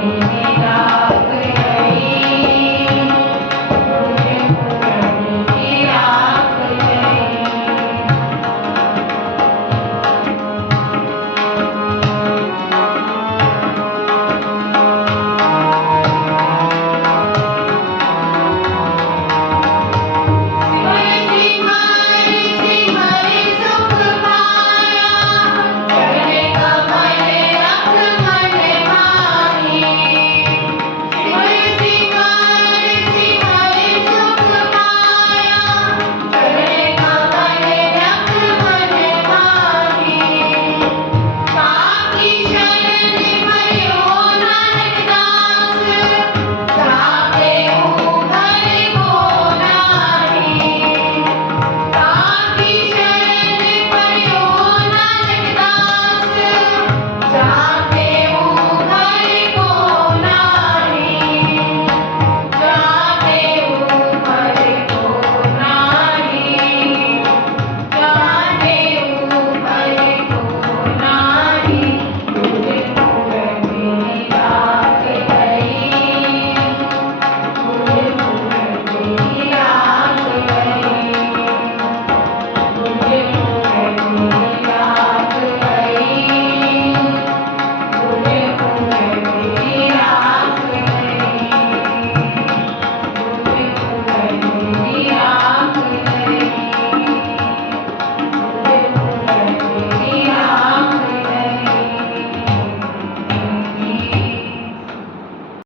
me.